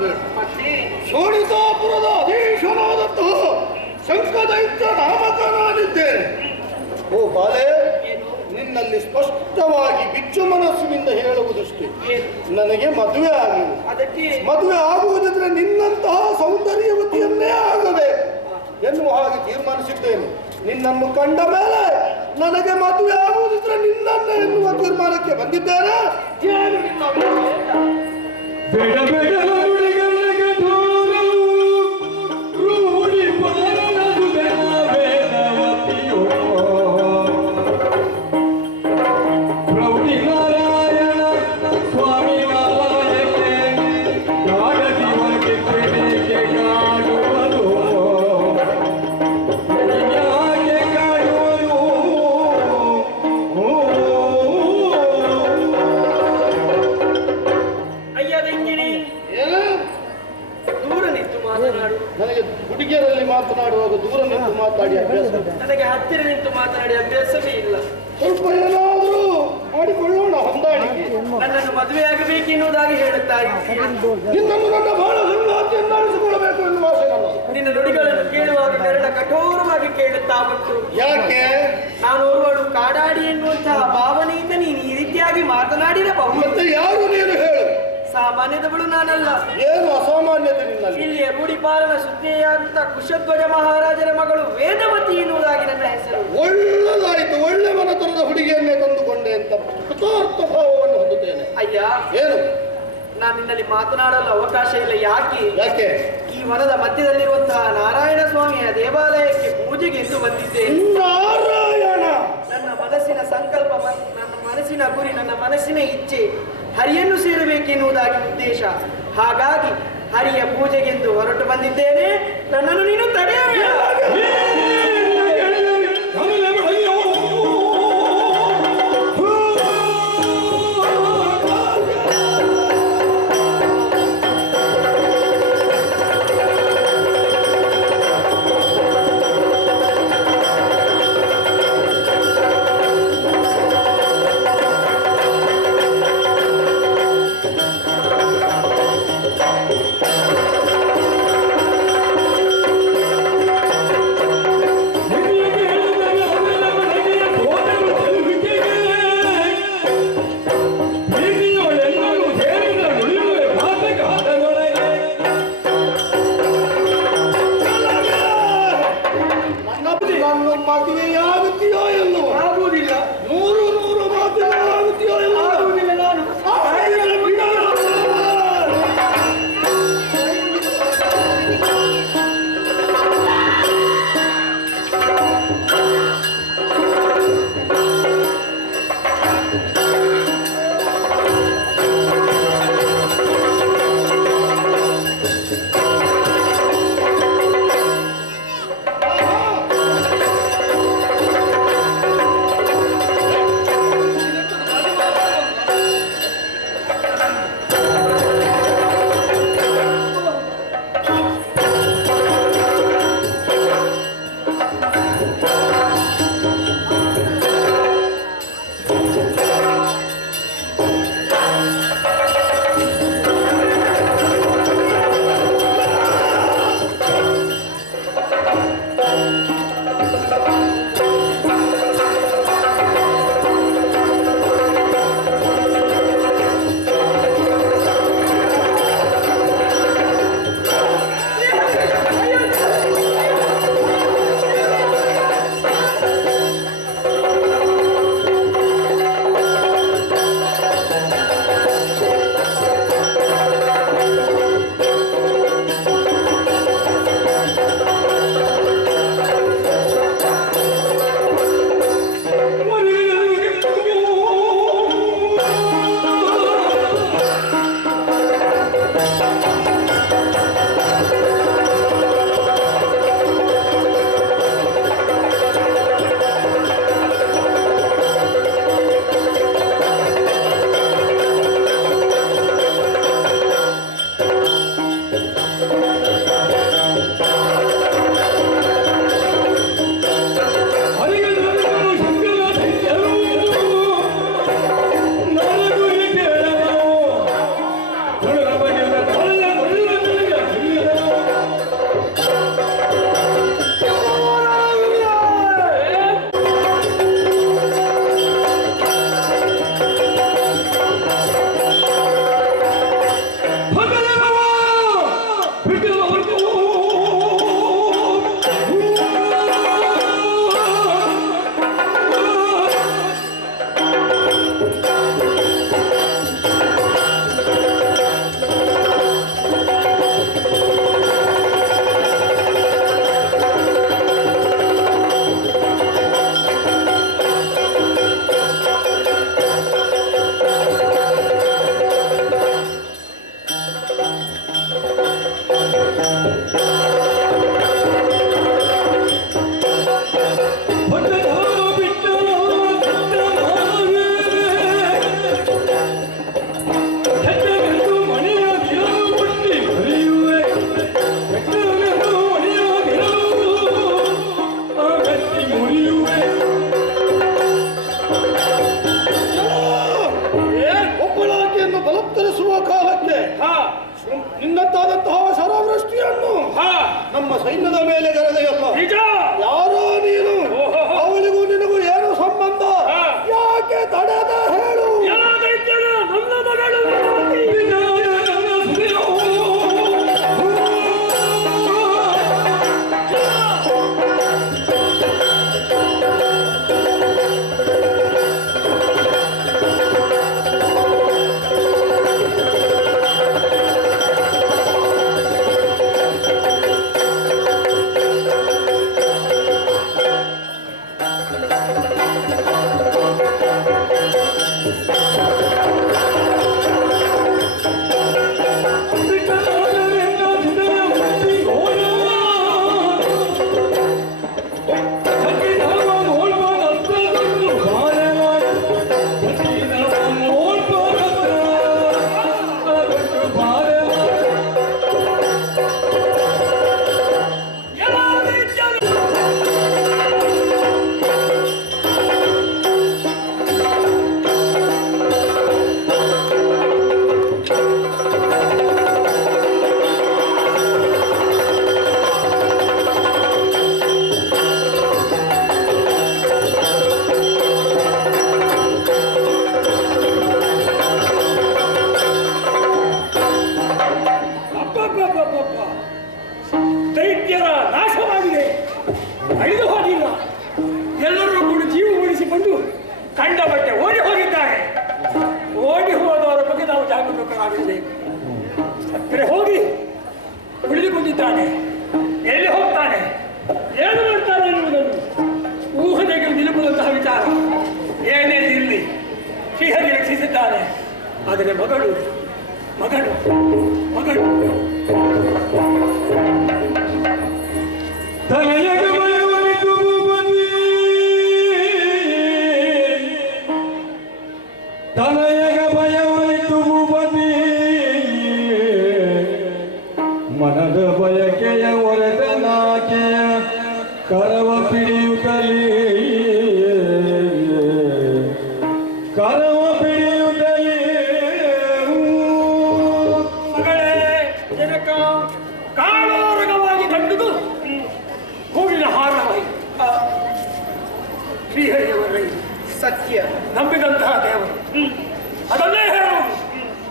ಮನಸ್ಸು ಶೋಣಿತಾಪುರದ ಅಧೀಶನಾದಂತಹ ಶಂಕದೈತ್ಯ ನಾಮಕನಾಗಿದ್ದೇನೆ. ಓ ಬಾಲೆ, ನಿನ್ನಲ್ಲಿ ಸ್ಪಷ್ಟವಾಗಿ ಬಿಚ್ಚು ಮನಸ್ಸಿನಿಂದ ಹೇಳುವುದಷ್ಟೇ, ನನಗೆ ಮದುವೆ ಆಗಲಿಲ್ಲ. ಮದುವೆ ಆಗುವುದಿದ್ರೆ ನಿನ್ನಂತಹ ಸೌಂದರ್ಯವತಿಯನ್ನೇ ಆಗಬೇಕು ಎನ್ನುವ ಹಾಗೆ ತೀರ್ಮಾನಿಸಿದ್ದೇನೆ. ನಿನ್ನನ್ನು ಕಂಡ ಮೇಲೆ ನನಗೆ ಮದುವೆ ಆಗುವುದಿದ್ರೆ ನಿನ್ನನ್ನೇ ಎನ್ನುವ ತೀರ್ಮಾನಕ್ಕೆ ಬಂದಿದ್ದೇನೆ. ಏನು ನಿನ್ನ ಮಾತನಾಡುವಾಗ ದೂರ ನಿಂತು ಮಾತಾಡಿ ಅಭ್ಯಾಸ, ನನಗೆ ಹತ್ತಿರ ನಿಂತು ಮಾತನಾಡಿ ಅಭ್ಯಾಸವೇ ಇಲ್ಲ. ಸ್ವಲ್ಪ ಏನಾದರೂ ಮಾಡಿಕೊಳ್ಳೋಣ ಹೊಂದಾಣಿಕೆ. ನನ್ನನ್ನು ಮದುವೆಯಾಗಬೇಕೆನ್ನುವುದಾಗಿ ಹೇಳುತ್ತಾ ನಿನ್ನನ್ನು ನನ್ನ ಬಹಳ ಸಂಗಾತಿಯನ್ನಾಗಿಸಿಕೊಳ್ಳಬೇಕು ಎನ್ನುವ ಆಸೆ ನನ್ನದು. ನಿನ್ನ ನುಡಿಗಳನ್ನು ಕೇಳುವಾಗ ಬೆರಳ ಕಠೋರವಾಗಿ ಕೇಳುತ್ತಾ ಬಂತು. ಯಾಕೆ? ನಾನು ಓರ್ವಳು ಕಾಡಾಡಿ ಎನ್ನುವಂತಹ ಭಾವನೆಯಿಂದ ನೀನು ಈ ರೀತಿಯಾಗಿ ಮಾತನಾಡಿರಬಹುದು. ಮತ್ತೆ ಯಾರು ನೀನು ಹೇಳು? ಸಾಮಾನ್ಯದವಳು ನಾನಲ್ಲ. ಏನು ಅಸಾಮಾನ್ಯತೆ ನಿನ್ನಲ್ಲಿ? ಇಲ್ಲಿಯ ರೂಢಿಪಾಲನ ಸುದ್ದಿಯಾದಂತ ಕುಶಧ್ವಜ ಮಹಾರಾಜರ ಮಗಳು ವೇದವತಿ ಎನ್ನುವುದಾಗಿ ನನ್ನ ಹೆಸರು. ಒಳ್ಳೆದಾಯಿತು, ಒಳ್ಳೆ ಮನತನದ ಹುಡುಗಿಯನ್ನೇ ತಂದುಕೊಂಡೆ ಅಂತ ಕೃತಾರ್ಥ ಭಾವವನ್ನು ಹೊಂದುತ್ತೇನೆ. ಅಯ್ಯ, ಏನು? ನಾನು ನಿನ್ನಲ್ಲಿ ಮಾತನಾಡಲು ಅವಕಾಶ ಇಲ್ಲ. ಯಾಕೆ? ಯಾಕೆ? ಈ ವನದ ಮಧ್ಯದಲ್ಲಿರುವಂತಹ ನಾರಾಯಣ ಸ್ವಾಮಿಯ ದೇವಾಲಯಕ್ಕೆ ಪೂಜೆಗೆ ಎಂದು ಬಂದಿದ್ದೇನೆ. ನಾರಾಯಣ ನನ್ನ ಮನಸ್ಸಿನ ಸಂಕಲ್ಪ, ನನ್ನ ಮನಸ್ಸಿನ ಗುರಿ, ನನ್ನ ಮನಸ್ಸಿನ ಇಚ್ಛೆ ಹರಿಯನ್ನು ಸೇರಬೇಕೆನ್ನುವುದಾಗಿ ಉದ್ದೇಶ. ಹಾಗಾಗಿ ಹರಿಯ ಪೂಜೆಗೆಂದು ಹೊರಟು ಬಂದಿದ್ದೇನೆ. ನನ್ನನ್ನು ನೀನು ತಡೆಯಬೇಡ. ನಮ್ಮ ಸೈನ್ಯದ ಮೇಲೆ ಗರದೆಯಲ್ಲ. ನಿಜ. ಯಾರೋ ನೀನು? ಓಹೋ. ಅವಳಿಗೂ ನಿನಗೂ ಏನು ಸಂಬಂಧ? ಯಾಕೆ ತಡದ ಹೇಳು? ಎಲ್ಲ ದೈತ್ಯರು ನನ್ನ ಮಗಳು ದೈತ್ಯರ ನಾಶವಾಗಿದೆ, ಅಳಿದು ಹೋಗಿಲ್ಲ. ಎಲ್ಲರೂ ಕೂಡ ಜೀವ ಉಳಿಸಿಕೊಂಡು ಕಂಡ ಬಟ್ಟೆ ಓಡಿ ಹೋಗಿದ್ದಾರೆ. ಓಡಿ ಹೋದವರ ಬಗ್ಗೆ ನಾವು ಜಾಗರೂಕರಾಗಿರಬೇಕು. ಸತ್ತರೆ ಹೋಗಿ ಉಳಿದುಕೊಂಡಿದ್ದಾನೆ, ಎಲ್ಲಿ ಹೋಗ್ತಾನೆ, ಏನು ಮಾಡ್ತಾನೆ ಎನ್ನುವುದನ್ನು ಊಹನೆಗೆ ನಿಲುಕುವಂತಹ ವಿಚಾರ. ಏನೇ ಇರಲಿ, ಶ್ರೀಹರಿ ರಕ್ಷಿಸಿದ್ದಾನೆ. ಆದರೆ ಮಗಳು ಮಗಳು ಮಗಳು ತನಯಗ ಭಯವನಿತು ಭೂಪತಿ, ತನಯಗ ಭಯವನಿತು ಭೂಪತಿ, ಮನದ ಬಯಕೆಯ ಒರೆದನಾಕೆಯ ಕರವ ಪಿಡಿಯುತ್ತಲೇ, ಕರವ ಪಿಡಿಯುತ್ತಲೇ. ಮಗಳೇ ಜನಕ ಕಾಳೋರಗವಾಗಿ ಕಂಡುದು ಹೂವಿನ ಹಾರವಾಗಿ ಶ್ರೀಹರಿಯವರ ಸತ್ಯ. ನಂಬಿದಂತಹ ದೇವರು ಅದನ್ನೇ ಹೇಳುವುದು.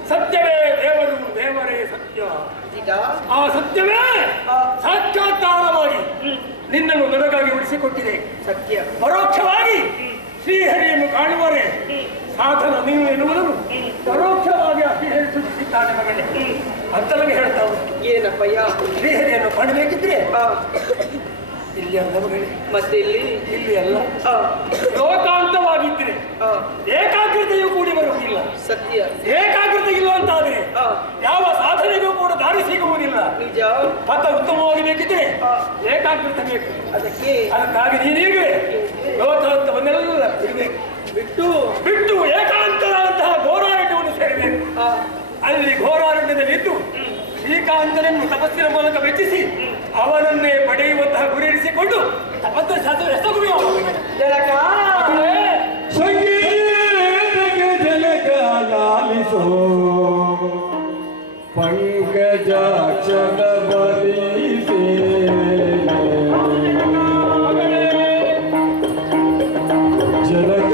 ಸತ್ಯವೇ ದೇವರು, ದೇವರೇ ಸತ್ಯ. ಈಗ ಆ ಸತ್ಯವೇ ಸಾಕ್ಷಾತ್ಕಾರವಾಗಿ ನಿನ್ನನ್ನು ನನಗಾಗಿ ಉಳಿಸಿಕೊಟ್ಟಿದೆ. ಸತ್ಯ. ಪರೋಕ್ಷವಾಗಿ ಶ್ರೀಹರಿಯನ್ನು ಕಾಣುವರೆ ಸಾಧನ ನೀನು ಎನ್ನುವುದನ್ನು ಪರೋಕ್ಷವಾಗಿ ಆ ಶ್ರೀಹರಿ ಸೂಚಿಸಿದ್ದಾನೆ ಮಗನೇ ಅಂತ ನಮಗೆ ಹೇಳ್ತಾ ಉಂಟು. ಏನಪ್ಪಯ್ಯ? ಶ್ರೀಹರಿಯನ್ನು ಕಾಣಬೇಕಿದ್ರೆ ಆ, ಇಲ್ಲಿ ಅಲ್ಲ ಮಗಳೇ, ಮತ್ತೆ ಇಲ್ಲಿ ಅಲ್ಲ, ಆ, ಲೋಕಾಂತವಾಗಿದ್ರೆ ಆ, ಏಕಾಗ್ರತೆಯೂ ಕೂಡಿ ಬರುವುದಿಲ್ಲ. ಸತ್ಯ. ಏಕಾಗ್ರತೆ ಇಲ್ಲ ಅಂತಾದ್ರೆ ಆ, ಯಾವ ಸಾಧನೆಗೂ ಕೂಡ ದಾರಿ ಸಿಗುವುದಿಲ್ಲ. ನಿಜ. ಪಥ ಉತ್ತಮವಾಗಿ ಬೇಕಿದ್ರೆ ಏಕಾಗ್ರತೆ ಬೇಕು. ಅದಕ್ಕಾಗಿ ನೀನೀಗ ಲೋಕಾಂತವನ್ನೆಲ್ಲ ಬಿಡಬೇಕು. ಬಿಟ್ಟು ಬಿಟ್ಟು ಏಕಾಂತರಾದಂತಹ ಘೋರಾರಣ್ಯವನ್ನು ಸೇರಬೇಕು. ಆ, ಅಲ್ಲಿ ಘೋರಾರಣ್ಯದಲ್ಲಿದ್ದು ಶ್ರೀಕಾಂತನನ್ನು ತಪಸ್ಸಿನ ಮೂಲಕ ಮೆಚ್ಚಿಸಿ ಅವನನ್ನೇ ಪಡೆಯುವಂತಹ ಗುರಿಯಿರಿಸಿಕೊಂಡು ತಪಸ್ಸಿನ ಶಾಸ್ತ್ರ ಎಸಗುವೆ. ಜನಕ ಸಂಗೀತಕ್ಕೆ ಜಲಕ ಲಾಲಿಸೋ ಪಂಕಜಾಕ್ಷರ ಬಲಿಸೇ, ಜಲಕ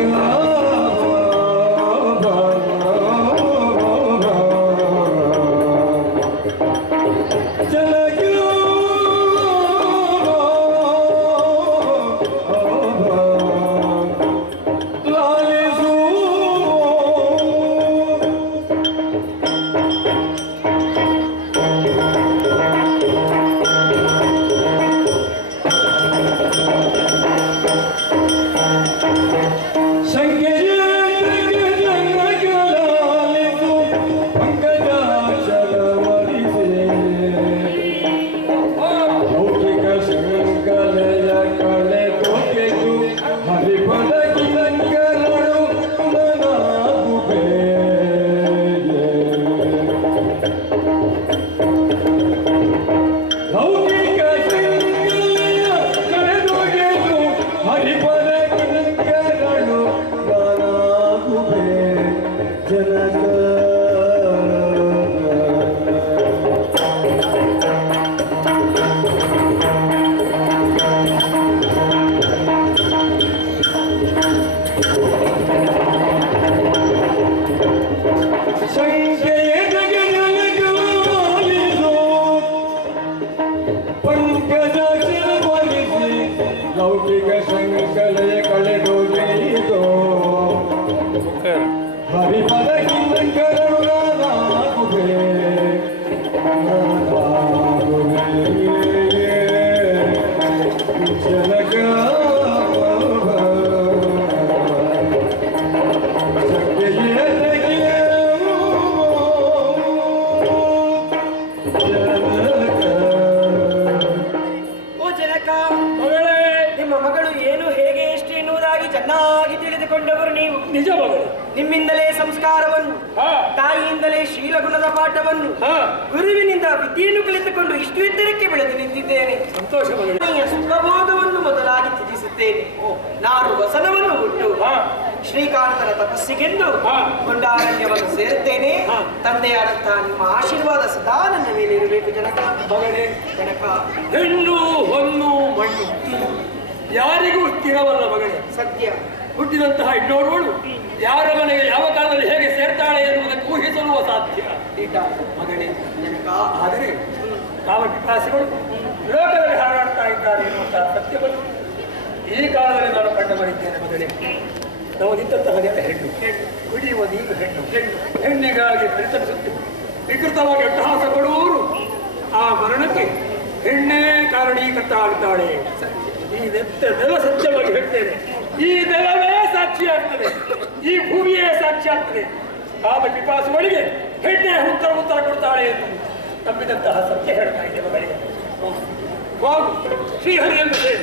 ಲಾಲಿಸೋ ಓ ಜನಕ, ಮಗಳೇ, ನಿಮ್ಮ ಮಗಳು ಏನು ಹೇಗೆ ಎಷ್ಟು ಎನ್ನುವುದಾಗಿ ಚೆನ್ನಾಗಿ ತಿಳಿದುಕೊಂಡವರು ನೀವು. ನಿಜ ಮಗಳು. ನಿಮ್ಮಿಂದಲೇ ಸಂಸ್ಕಾರವನ್ನು, ಹಾ ತಾಯಿಯಿಂದಲೇ ಶೀಲಗುಣದ ಪಾಠವನ್ನು, ಹಾ ಗುರುವಿನಿಂದ ವಿದ್ಯೆಯನ್ನು ಕಲಿತುಕೊಂಡು ಇಷ್ಟು ಎತ್ತರಕ್ಕೆ ಬೆಳೆದು ನಿಂತಿದ್ದೇನೆ. ಸಂತೋಷ ಮಗಳು. ತಾಯಿಯ ಸುಖಬೋಧವನ್ನು ಮೊದಲಾಗಿ ತ್ಯಜಿಸುತ್ತೇನೆ. ನಾನು ವಸನವನ್ನು ಹುಟ್ಟು ಹಾ ಶ್ರೀಕಾಂತನ ತಪಸ್ಸಿಗೆಂದು ಹಾ. ಕೊಂಡಾರಣ್ಯವನ್ನು ಸೇರುತ್ತೇನೆ. ಹಾ. ತಂದೆಯಾದಂತಹ ನಿಮ್ಮ ಆಶೀರ್ವಾದ ಸದಾ ನನ್ನ ಮೇಲೆ ಇರಬೇಕು ಜನಕ. ಮಗಳೇ, ಜನಕ, ಹೆಣ್ಣು ಹೊನ್ನು ಮಣ್ಣು ಯಾರಿಗೂ ಸ್ಥಿರವಲ್ಲ ಮಗಳೇ. ಸತ್ಯ. ಹುಟ್ಟಿದಂತಹ ಹೆಣ್ಣೋರ್ವಳು ಯಾರ ಮನೆಗೆ ಯಾವ ಕಾಲದಲ್ಲಿ ಹೇಗೆ ಸೇರ್ತಾಳೆ ಎನ್ನುವುದಕ್ಕೆ ಊಹಿಸಲು ಅಸಾಧ್ಯ. ದಿಟ. ಮಗಳೇ, ಜನಕ, ಆದರೆ ಕಾಮ ಪಿಪಾಸಿಗಳು ಲೋಕದಲ್ಲಿ ಹಾರಾಡ್ತಾ ಇದ್ದಾರೆ ಎನ್ನುವಂತಹ ಸತ್ಯವನ್ನು ಈ ಕಾಲದಲ್ಲಿ ನಾನು ಕಂಡು ಬರಿದ್ದೇನೆ ಮಗಳೇ. ನಾವು ನಿಂತಹ ಜನ ಹೆಣ್ಣು, ಕುಡಿಯುವ ನೀರು ಹೆಣ್ಣು, ಹೆಣ್ಣಿಗಾಗಿ ಪರಿತಪಿಸುತ್ತೆ ವಿಕೃತವಾಗಿ ಅಟ್ಟಹಾಸ ಪಡುವವರು ಆ ಮರಣಕ್ಕೆ ಹೆಣ್ಣೇ ಕಾರಣೀಕರ್ತ ಆಗ್ತಾಳೆ. ಈ ನೆಲ ಸತ್ಯವಾಗಿ ಹೇಳ್ತೇನೆ, ಈ ನೆಲವೇ ಸಾಕ್ಷಿ ಆಗ್ತದೆ, ಈ ಭೂಮಿಯೇ ಸಾಕ್ಷಿ ಆಗ್ತದೆ. ಕಾಮ ಪಿಪಾಸುಗಳಿಗೆ ಹೆಣ್ಣೆ ಉತ್ತರ ಕೊಡ್ತಾಳೆ ಎಂದು ನಂಬಿದಂತಹ ಸತ್ಯ ಹೇಳ್ತಾ ಇದೆ ಮಗಳಿಗೆ. ಶ್ರೀಹರಿಯನ್ನು ಸೇರಿ